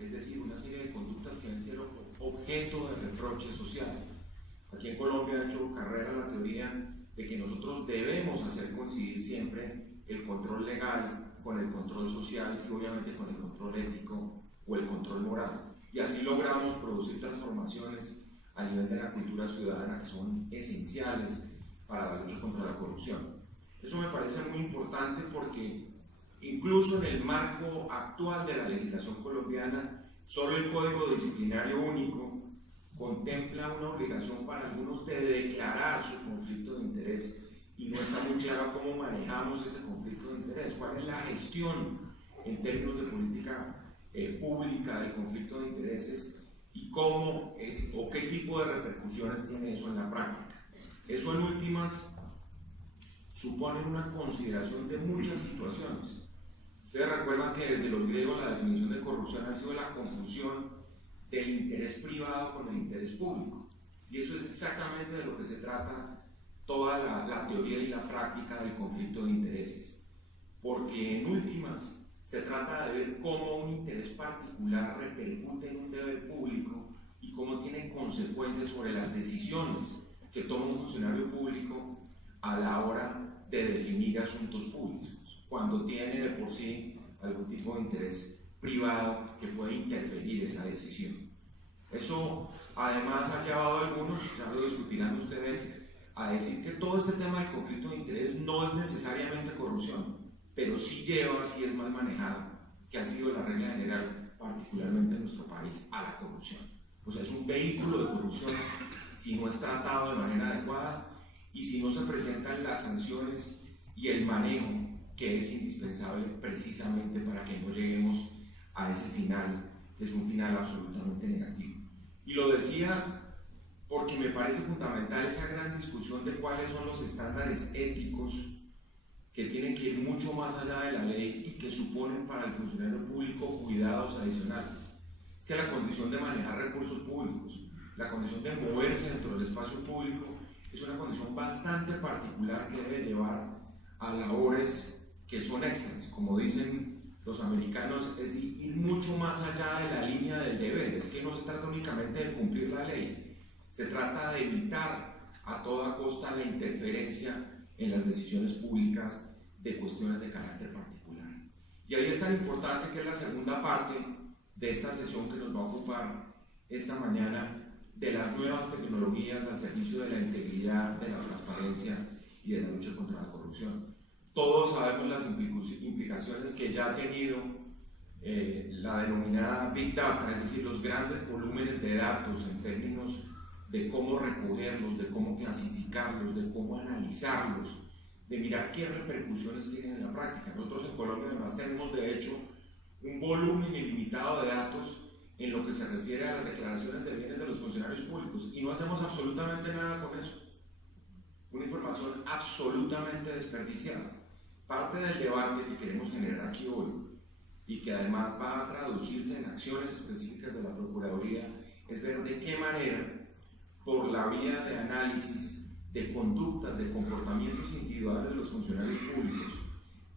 es decir, una serie de conductas que deben ser objeto de reproche social. Aquí en Colombia ha hecho carrera la teoría de que nosotros debemos hacer coincidir siempre el control legal con el control social y obviamente con el control ético o el control moral. Y así logramos producir transformaciones a nivel de la cultura ciudadana que son esenciales para la lucha contra la corrupción. Eso me parece muy importante porque incluso en el marco actual de la legislación colombiana, solo el Código Disciplinario Único contempla una obligación para algunos de declarar su conflicto de interés y no está muy claro cómo manejamos ese conflicto de interés, cuál es la gestión en términos de política pública del conflicto de intereses y cómo es o qué tipo de repercusiones tiene eso en la práctica. Eso en últimas supone una consideración de muchas situaciones. Ustedes recuerdan que desde los griegos la definición de corrupción ha sido la confusión del interés privado con el interés público. Y eso es exactamente de lo que se trata toda la teoría y la práctica del conflicto de intereses. Porque en últimas se trata de ver cómo un interés particular repercute en un deber público y cómo tiene consecuencias sobre las decisiones que toma un funcionario público a la hora de definir asuntos públicos, cuando tiene de por sí algún tipo de interés privado que puede interferir esa decisión. Eso además ha llevado a algunos, ya lo discutirán ustedes, a decir que todo este tema del conflicto de interés no es necesariamente corrupción, pero sí lleva, si es mal manejado, que ha sido la regla general, particularmente en nuestro país, a la corrupción. O sea, es un vehículo de corrupción si no es tratado de manera adecuada y si no se presentan las sanciones y el manejo que es indispensable precisamente para que no lleguemos a ese final, que es un final absolutamente negativo. Y lo decía porque me parece fundamental esa gran discusión de cuáles son los estándares éticos que tienen que ir mucho más allá de la ley y que suponen para el funcionario público cuidados adicionales. Es que la condición de manejar recursos públicos, la condición de moverse dentro del espacio público, es una condición bastante particular que debe llevar a labores que son extras, como dicen los americanos, es ir mucho más allá de la línea del deber. Es que no se trata únicamente de cumplir la ley, se trata de evitar a toda costa la interferencia en las decisiones públicas de cuestiones de carácter particular. Y ahí es tan importante que es la segunda parte de esta sesión que nos va a ocupar esta mañana, de las nuevas tecnologías al servicio de la integridad, de la transparencia y de la lucha contra la corrupción. Todos sabemos las implicaciones que ya ha tenido la denominada Big Data, es decir, los grandes volúmenes de datos en términos de cómo recogerlos, de cómo clasificarlos, de cómo analizarlos, de mirar qué repercusiones tienen en la práctica. Nosotros en Colombia además tenemos de hecho un volumen ilimitado de datos en lo que se refiere a las declaraciones de bienes de los funcionarios públicos y no hacemos absolutamente nada con eso. Una información absolutamente desperdiciada. Parte del debate que queremos generar aquí hoy y que además va a traducirse en acciones específicas de la Procuraduría es ver de qué manera, por la vía de análisis de conductas, de comportamientos individuales de los funcionarios públicos,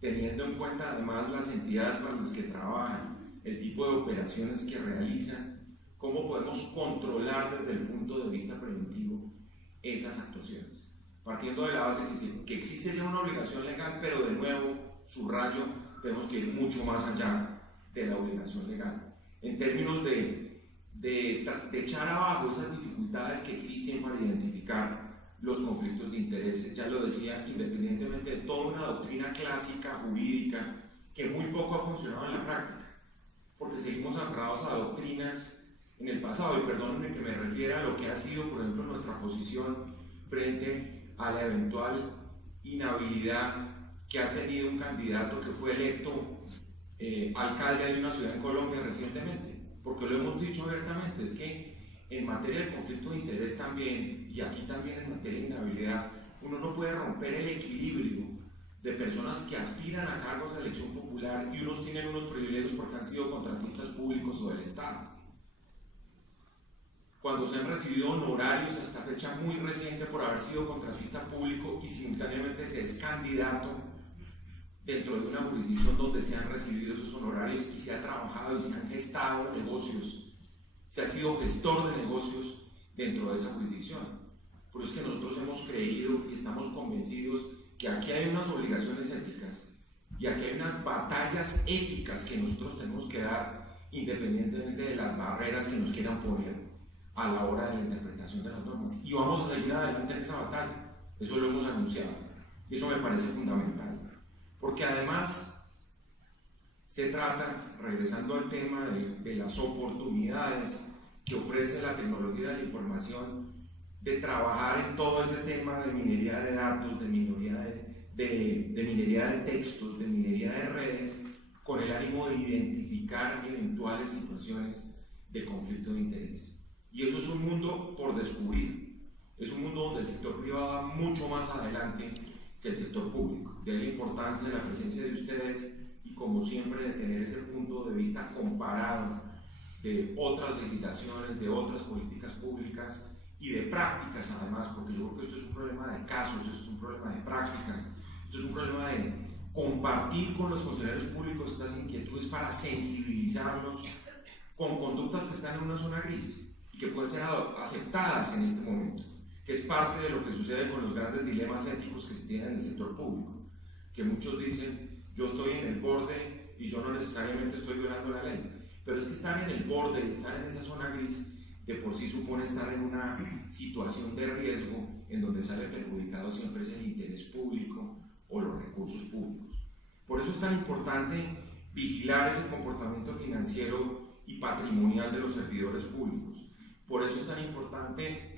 teniendo en cuenta además las entidades para las que trabajan, el tipo de operaciones que realizan, cómo podemos controlar desde el punto de vista preventivo esas actuaciones. Partiendo de la base que existe ya una obligación legal, pero de nuevo, subrayo, tenemos que ir mucho más allá de la obligación legal. En términos de echar abajo esas dificultades que existen para identificar los conflictos de intereses, ya lo decía, independientemente de toda una doctrina clásica, jurídica, que muy poco ha funcionado en la práctica, porque seguimos aferrados a doctrinas en el pasado, y perdónenme que me refiera a lo que ha sido, por ejemplo, nuestra posición frente a la eventual inhabilidad que ha tenido un candidato que fue electo alcalde de una ciudad en Colombia recientemente, porque lo hemos dicho abiertamente, es que en materia de conflicto de interés también, y aquí también en materia de inhabilidad, uno no puede romper el equilibrio de personas que aspiran a cargos de elección popular y unos tienen unos privilegios porque han sido contratistas públicos o del Estado. Cuando se han recibido honorarios hasta fecha muy reciente por haber sido contratista público y simultáneamente se es candidato dentro de una jurisdicción donde se han recibido esos honorarios y se ha trabajado y se han gestado negocios, se ha sido gestor de negocios dentro de esa jurisdicción. Por eso es que nosotros hemos creído y estamos convencidos que aquí hay unas obligaciones éticas y aquí hay unas batallas éticas que nosotros tenemos que dar independientemente de las barreras que nos quieran poner a la hora de la interpretación de las normas. Y vamos a seguir adelante en esa batalla, eso lo hemos anunciado, y eso me parece fundamental, porque además se trata, regresando al tema de las oportunidades que ofrece la tecnología de la información, de trabajar en todo ese tema de minería de datos, de minería de textos, de minería de redes, con el ánimo de identificar eventuales situaciones de conflicto de interés. Y eso es un mundo por descubrir, es un mundo donde el sector privado va mucho más adelante que el sector público. De ahí la importancia de la presencia de ustedes y, como siempre, de tener ese punto de vista comparado de otras legislaciones, de otras políticas públicas y de prácticas además, porque yo creo que esto es un problema de casos, esto es un problema de prácticas, esto es un problema de compartir con los funcionarios públicos estas inquietudes para sensibilizarlos con conductas que están en una zona gris y que pueden ser aceptadas en este momento, que es parte de lo que sucede con los grandes dilemas éticos que se tienen en el sector público, que muchos dicen, yo estoy en el borde y yo no necesariamente estoy violando la ley, pero es que estar en el borde y estar en esa zona gris de por sí supone estar en una situación de riesgo en donde sale perjudicado siempre es el interés público o los recursos públicos. Por eso es tan importante vigilar ese comportamiento financiero y patrimonial de los servidores públicos. Por eso es tan importante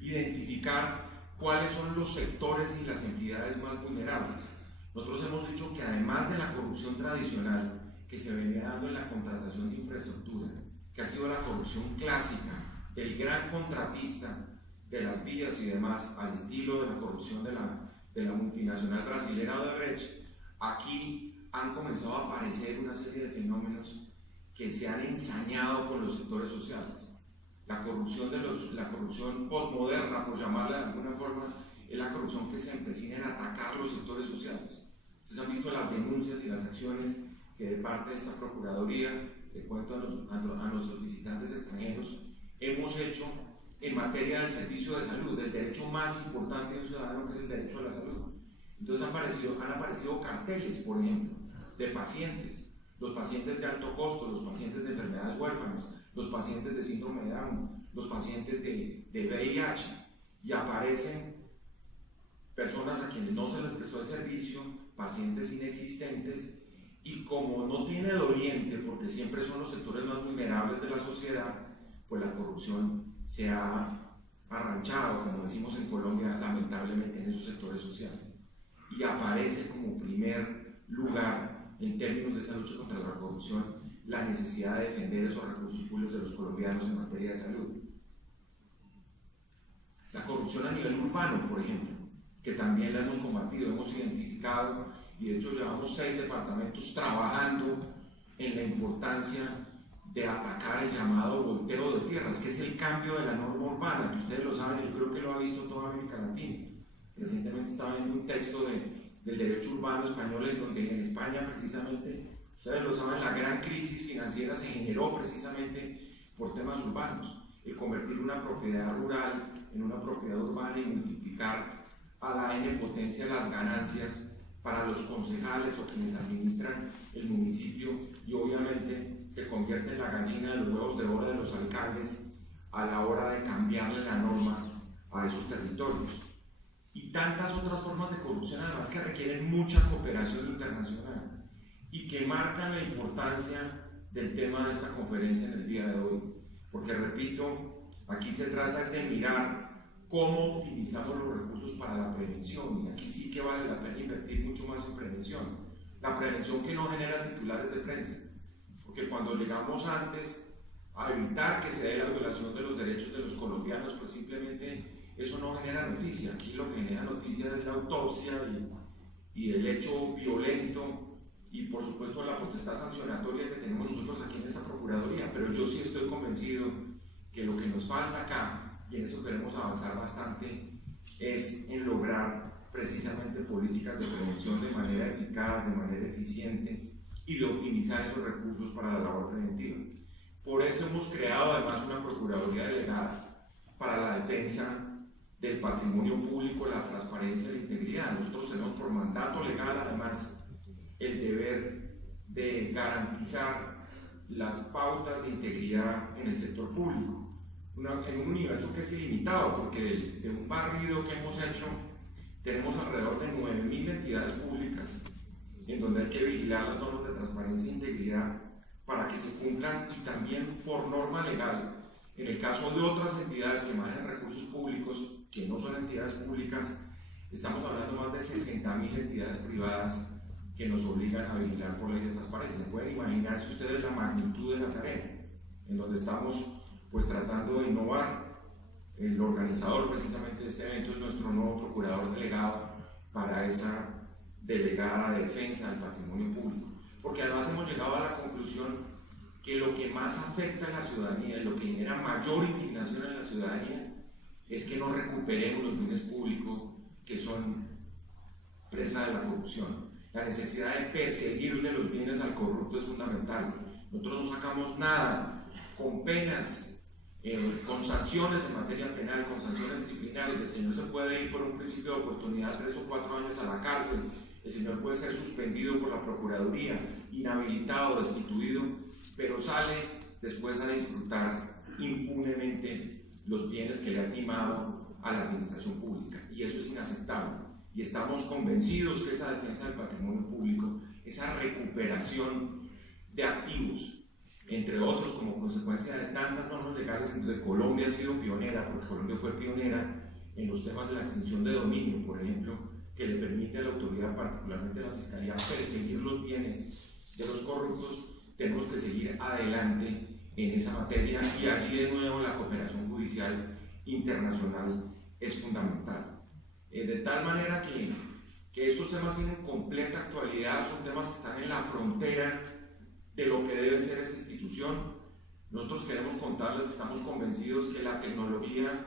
identificar cuáles son los sectores y las entidades más vulnerables. Nosotros hemos dicho que además de la corrupción tradicional que se venía dando en la contratación de infraestructura, que ha sido la corrupción clásica del gran contratista de las vías y demás, al estilo de la corrupción de la multinacional brasilera Odebrecht, aquí han comenzado a aparecer una serie de fenómenos que se han ensañado con los sectores sociales. La corrupción postmoderna, por llamarla de alguna forma, es la corrupción que se empecina en atacar los sectores sociales. Ustedes han visto las denuncias y las acciones que de parte de esta Procuraduría, le cuento a nuestros visitantes extranjeros, hemos hecho en materia del servicio de salud, del derecho más importante de un ciudadano, que es el derecho a la salud. Entonces han aparecido carteles, por ejemplo, de pacientes, los pacientes de alto costo, los pacientes de enfermedades huérfanas, los pacientes de síndrome de Down, los pacientes de VIH, y aparecen personas a quienes no se les prestó el servicio, pacientes inexistentes, y como no tiene doliente, porque siempre son los sectores más vulnerables de la sociedad, pues la corrupción se ha arranchado, como decimos en Colombia, lamentablemente en esos sectores sociales, y aparece como primer lugar en términos de esa lucha contra la corrupción la necesidad de defender esos recursos públicos de los colombianos en materia de salud. La corrupción a nivel urbano, por ejemplo, que también la hemos combatido, hemos identificado, y de hecho llevamos 6 departamentos trabajando en la importancia de atacar el llamado volteo de tierras, que es el cambio de la norma urbana, que ustedes lo saben, yo creo que lo ha visto toda América Latina. Recientemente estaba viendo un texto del derecho urbano español, en donde en España precisamente, ustedes lo saben, la gran crisis financiera se generó precisamente por temas urbanos, el convertir una propiedad rural en una propiedad urbana y multiplicar a la n potencia las ganancias para los concejales o quienes administran el municipio, y obviamente se convierte en la gallina de los huevos de oro de los alcaldes a la hora de cambiarle la norma a esos territorios. Y tantas otras formas de corrupción además que requieren mucha cooperación internacional y que marcan la importancia del tema de esta conferencia en el día de hoy, porque repito, aquí se trata es de mirar cómo optimizamos los recursos para la prevención, y aquí sí que vale la pena invertir mucho más en prevención. La prevención que no genera titulares de prensa, porque cuando llegamos antes a evitar que se dé la violación de los derechos de los colombianos, pues simplemente eso no genera noticia. Aquí lo que genera noticia es la autopsia y el hecho violento, y por supuesto la potestad sancionatoria que tenemos nosotros aquí en esta Procuraduría. Pero yo sí estoy convencido que lo que nos falta acá, y en eso queremos avanzar bastante, es en lograr precisamente políticas de prevención de manera eficaz, de manera eficiente y de optimizar esos recursos para la labor preventiva. Por eso hemos creado además una Procuraduría Delegada para la defensa del patrimonio público, la transparencia y la integridad. Nosotros tenemos por mandato legal además el deber de garantizar las pautas de integridad en el sector público, en un universo que es ilimitado, porque de un barrido que hemos hecho tenemos alrededor de 9.000 entidades públicas en donde hay que vigilar las normas de transparencia e integridad para que se cumplan, y también por norma legal, en el caso de otras entidades que manejan recursos públicos que no son entidades públicas, estamos hablando más de 60.000 entidades privadas que nos obligan a vigilar por ley de transparencia. Pueden imaginarse ustedes la magnitud de la tarea, en donde estamos pues tratando de innovar. El organizador precisamente de este evento es nuestro nuevo procurador delegado para esa delegada de defensa del patrimonio público, porque además hemos llegado a la conclusión que lo que más afecta a la ciudadanía y lo que genera mayor indignación en la ciudadanía es que no recuperemos los bienes públicos que son presa de la corrupción. La necesidad de perseguirle los bienes al corrupto es fundamental. Nosotros no sacamos nada con penas, con sanciones en materia penal, con sanciones disciplinarias. El señor se puede ir por un principio de oportunidad 3 o 4 años a la cárcel, el señor puede ser suspendido por la Procuraduría, inhabilitado, destituido, pero sale después a disfrutar impunemente los bienes que le ha timado a la administración pública, y eso es inaceptable. Y estamos convencidos que esa defensa del patrimonio público, esa recuperación de activos, entre otros como consecuencia de tantas normas legales en donde Colombia ha sido pionera, porque Colombia fue pionera en los temas de la extinción de dominio, por ejemplo, que le permite a la autoridad, particularmente a la Fiscalía, perseguir los bienes de los corruptos. Tenemos que seguir adelante en esa materia, y allí de nuevo la cooperación judicial internacional es fundamental. De tal manera que estos temas tienen completa actualidad, son temas que están en la frontera de lo que debe ser esa institución. Nosotros queremos contarles que estamos convencidos que la tecnología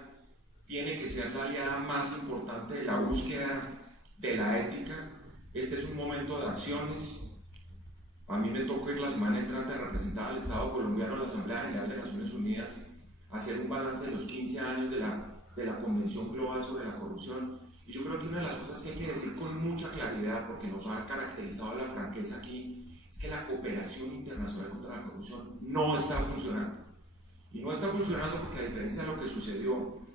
tiene que ser la aliada más importante de la búsqueda de la ética. Este es un momento de acciones. A mí me tocó ir la semana entrante a representar al Estado colombiano en la Asamblea General de Naciones Unidas, hacer un balance de los 15 años de la Convención Global sobre la Corrupción. Y yo creo que una de las cosas que hay que decir con mucha claridad, porque nos ha caracterizado la franqueza aquí, es que la cooperación internacional contra la corrupción no está funcionando. Y no está funcionando porque, a diferencia de lo que sucedió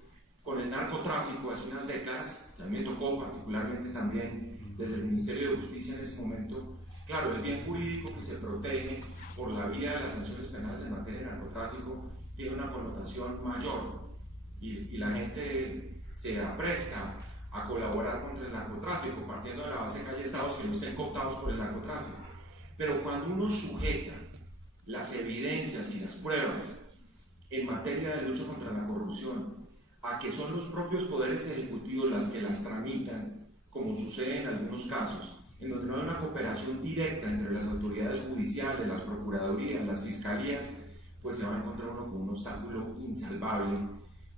con el narcotráfico hace unas décadas, que a mí me tocó particularmente también desde el Ministerio de Justicia en ese momento, claro, el bien jurídico que se protege por la vía de las sanciones penales en materia de narcotráfico tiene una connotación mayor, y la gente se apresta a colaborar contra el narcotráfico, partiendo de la base que hay estados que no estén cooptados por el narcotráfico. Pero cuando uno sujeta las evidencias y las pruebas en materia de lucha contra la corrupción a que son los propios poderes ejecutivos las que las tramitan, como sucede en algunos casos, en donde no hay una cooperación directa entre las autoridades judiciales, las procuradurías, las fiscalías, pues se va a encontrar uno con un obstáculo insalvable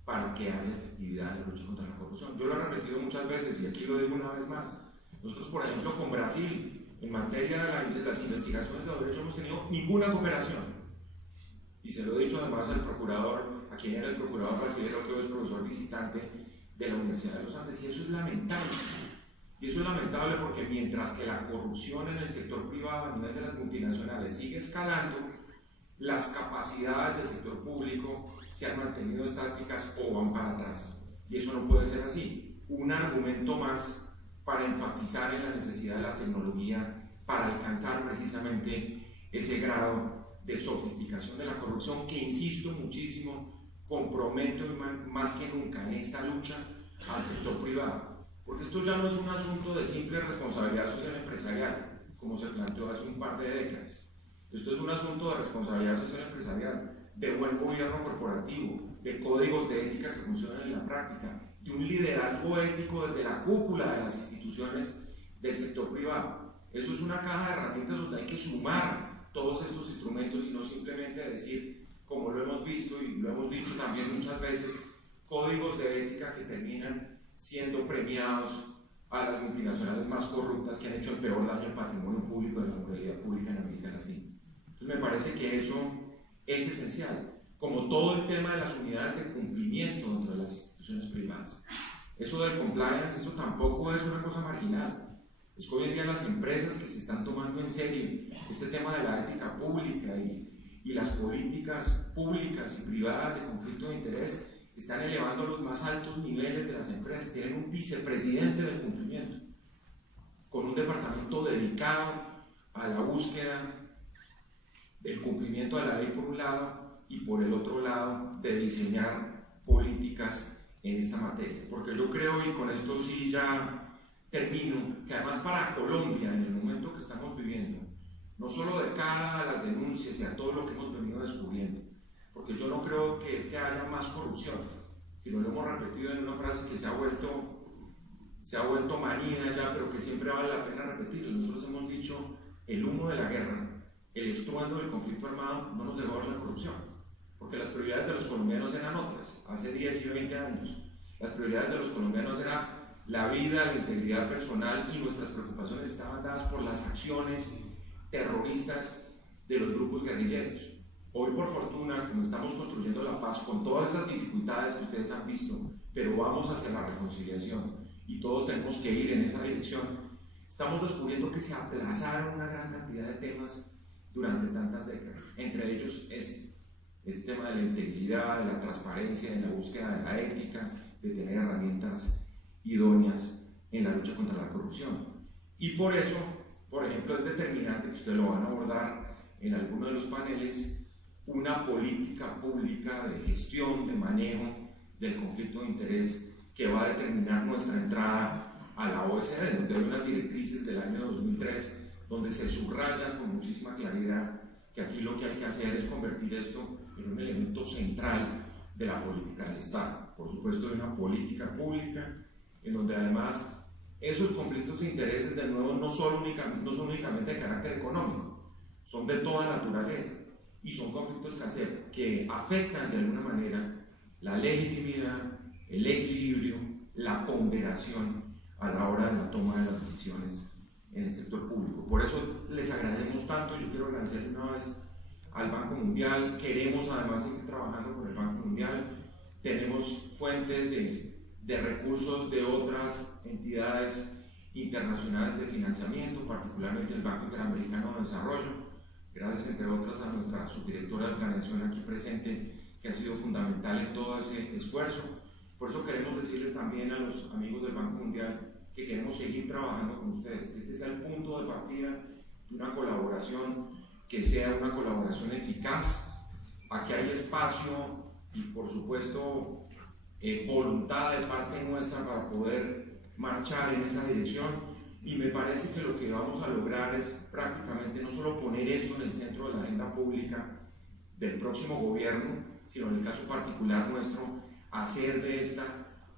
para que haya efectividad en la lucha contra la corrupción. Yo lo he repetido muchas veces y aquí lo digo una vez más. Nosotros, por ejemplo, con Brasil, en materia de las investigaciones de los derechos, hemos tenido ninguna cooperación. Y se lo he dicho además al procurador, a quien era el procurador brasileño, que hoy es profesor visitante de la Universidad de los Andes, y eso es lamentable. Y eso es lamentable porque mientras que la corrupción en el sector privado a nivel de las multinacionales sigue escalando, las capacidades del sector público se han mantenido estáticas o van para atrás. Y eso no puede ser así. Un argumento más para enfatizar en la necesidad de la tecnología para alcanzar precisamente ese grado de sofisticación de la corrupción que, insisto muchísimo, comprometo más que nunca en esta lucha al sector privado. Porque esto ya no es un asunto de simple responsabilidad social empresarial, como se planteó hace un par de décadas. Esto es un asunto de responsabilidad social empresarial, de buen gobierno corporativo, de códigos de ética que funcionan en la práctica, de un liderazgo ético desde la cúpula de las instituciones del sector privado. Eso es una caja de herramientas donde hay que sumar todos estos instrumentos y no simplemente decir, como lo hemos visto y lo hemos dicho también muchas veces, códigos de ética que terminan siendo premiados a las multinacionales más corruptas que han hecho el peor daño al patrimonio público de la moralidad pública en América Latina. Entonces me parece que eso es esencial, como todo el tema de las unidades de cumplimiento dentro de las instituciones privadas. Eso del compliance, eso tampoco es una cosa marginal. Es que hoy en día las empresas que se están tomando en serio este tema de la ética pública y las políticas públicas y privadas de conflicto de interés están elevando a los más altos niveles de las empresas. Tienen un vicepresidente del cumplimiento, con un departamento dedicado a la búsqueda del cumplimiento de la ley por un lado y por el otro lado de diseñar políticas en esta materia. Porque yo creo, y con esto sí ya termino, que además para Colombia, en el momento que estamos viviendo, no solo de cara a las denuncias y a todo lo que hemos venido descubriendo, porque yo no creo que es que haya más corrupción, sino lo hemos repetido en una frase que se ha vuelto manía ya, pero que siempre vale la pena repetir. Nosotros hemos dicho, el humo de la guerra, el estruendo del conflicto armado no nos dejó ver la corrupción, porque las prioridades de los colombianos eran otras, hace 10 y 20 años. Las prioridades de los colombianos eran la vida, la integridad personal, y nuestras preocupaciones estaban dadas por las acciones terroristas de los grupos guerrilleros. Hoy, por fortuna, como estamos construyendo la paz con todas esas dificultades que ustedes han visto, pero vamos hacia la reconciliación y todos tenemos que ir en esa dirección, estamos descubriendo que se aplazaron una gran cantidad de temas durante tantas décadas, entre ellos este tema de la integridad, de la transparencia, de la búsqueda de la ética, de tener herramientas idóneas en la lucha contra la corrupción. Y por eso, por ejemplo, es determinante, que ustedes lo van a abordar en alguno de los paneles, una política pública de gestión, de manejo del conflicto de interés que va a determinar nuestra entrada a la OECD, donde hay unas directrices del año 2003 donde se subraya con muchísima claridad que aquí lo que hay que hacer es convertir esto en un elemento central de la política del Estado. Por supuesto, de una política pública en donde además esos conflictos de intereses, de nuevo, no son únicamente de carácter económico, son de toda naturaleza, y son conflictos que afectan de alguna manera la legitimidad, el equilibrio, la ponderación a la hora de la toma de las decisiones en el sector público. Por eso les agradecemos tanto. Yo quiero agradecerle una vez al Banco Mundial. Queremos además seguir trabajando con el Banco Mundial. Tenemos fuentes de recursos de otras entidades internacionales de financiamiento, particularmente el Banco Interamericano de Desarrollo, gracias entre otras a nuestra subdirectora de planeación aquí presente, que ha sido fundamental en todo ese esfuerzo. Por eso queremos decirles también a los amigos del Banco Mundial que queremos seguir trabajando con ustedes, que este sea el punto de partida de una colaboración que sea una colaboración eficaz. Aquí hay espacio y, por supuesto, voluntad de parte nuestra para poder marchar en esa dirección, y me parece que lo que vamos a lograr es prácticamente no solo poner esto en el centro de la agenda pública del próximo gobierno, sino en el caso particular nuestro, hacer de esta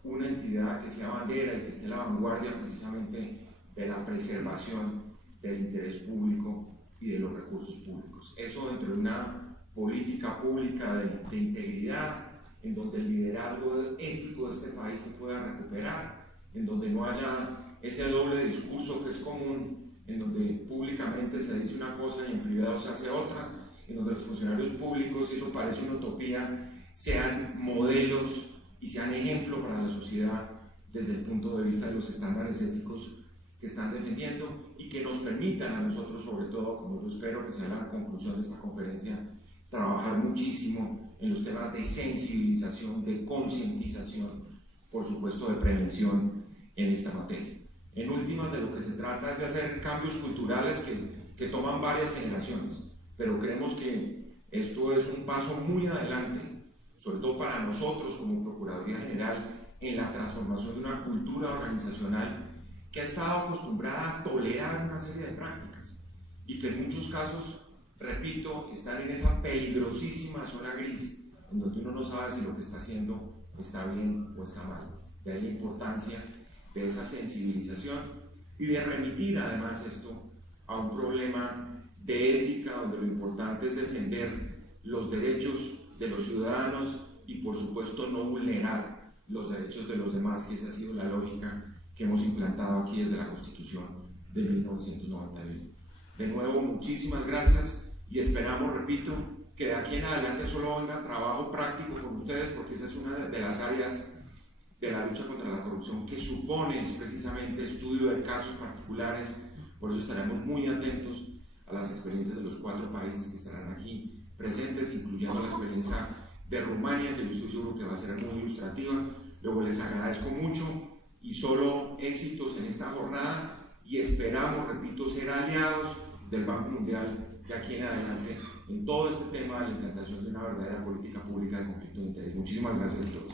una entidad que sea bandera y que esté en la vanguardia precisamente de la preservación del interés público y de los recursos públicos. Eso dentro de una política pública de integridad, en donde el liderazgo ético de este país se pueda recuperar, en donde no haya ese doble discurso que es común, en donde públicamente se dice una cosa y en privado se hace otra, en donde los funcionarios públicos, y eso parece una utopía, sean modelos y sean ejemplo para la sociedad desde el punto de vista de los estándares éticos que están defendiendo, y que nos permitan a nosotros, sobre todo, como yo espero que sea la conclusión de esta conferencia, trabajar muchísimo en los temas de sensibilización, de concientización, por supuesto de prevención en esta materia. En últimas, de lo que se trata es de hacer cambios culturales que toman varias generaciones, pero creemos que esto es un paso muy adelante, sobre todo para nosotros como Procuraduría General, en la transformación de una cultura organizacional que ha estado acostumbrada a tolerar una serie de prácticas y que en muchos casos, repito, están en esa peligrosísima zona gris, en donde uno no sabe si lo que está haciendo está bien o está mal. De ahí la importancia de esa sensibilización y de remitir además esto a un problema de ética, donde lo importante es defender los derechos de los ciudadanos y, por supuesto, no vulnerar los derechos de los demás, que esa ha sido la lógica que hemos implantado aquí desde la Constitución de 1991. De nuevo, muchísimas gracias y esperamos, repito, que de aquí en adelante solo venga trabajo práctico con ustedes, porque esa es una de las áreas de la lucha contra la corrupción que supone precisamente estudio de casos particulares. Por eso estaremos muy atentos a las experiencias de los 4 países que estarán aquí presentes, incluyendo la experiencia de Rumania, que yo estoy seguro que va a ser muy ilustrativa. Luego les agradezco mucho y solo éxitos en esta jornada, y esperamos, repito, ser aliados del Banco Mundial de aquí en adelante en todo este tema de la implantación de una verdadera política pública de conflicto de interés. Muchísimas gracias a todos.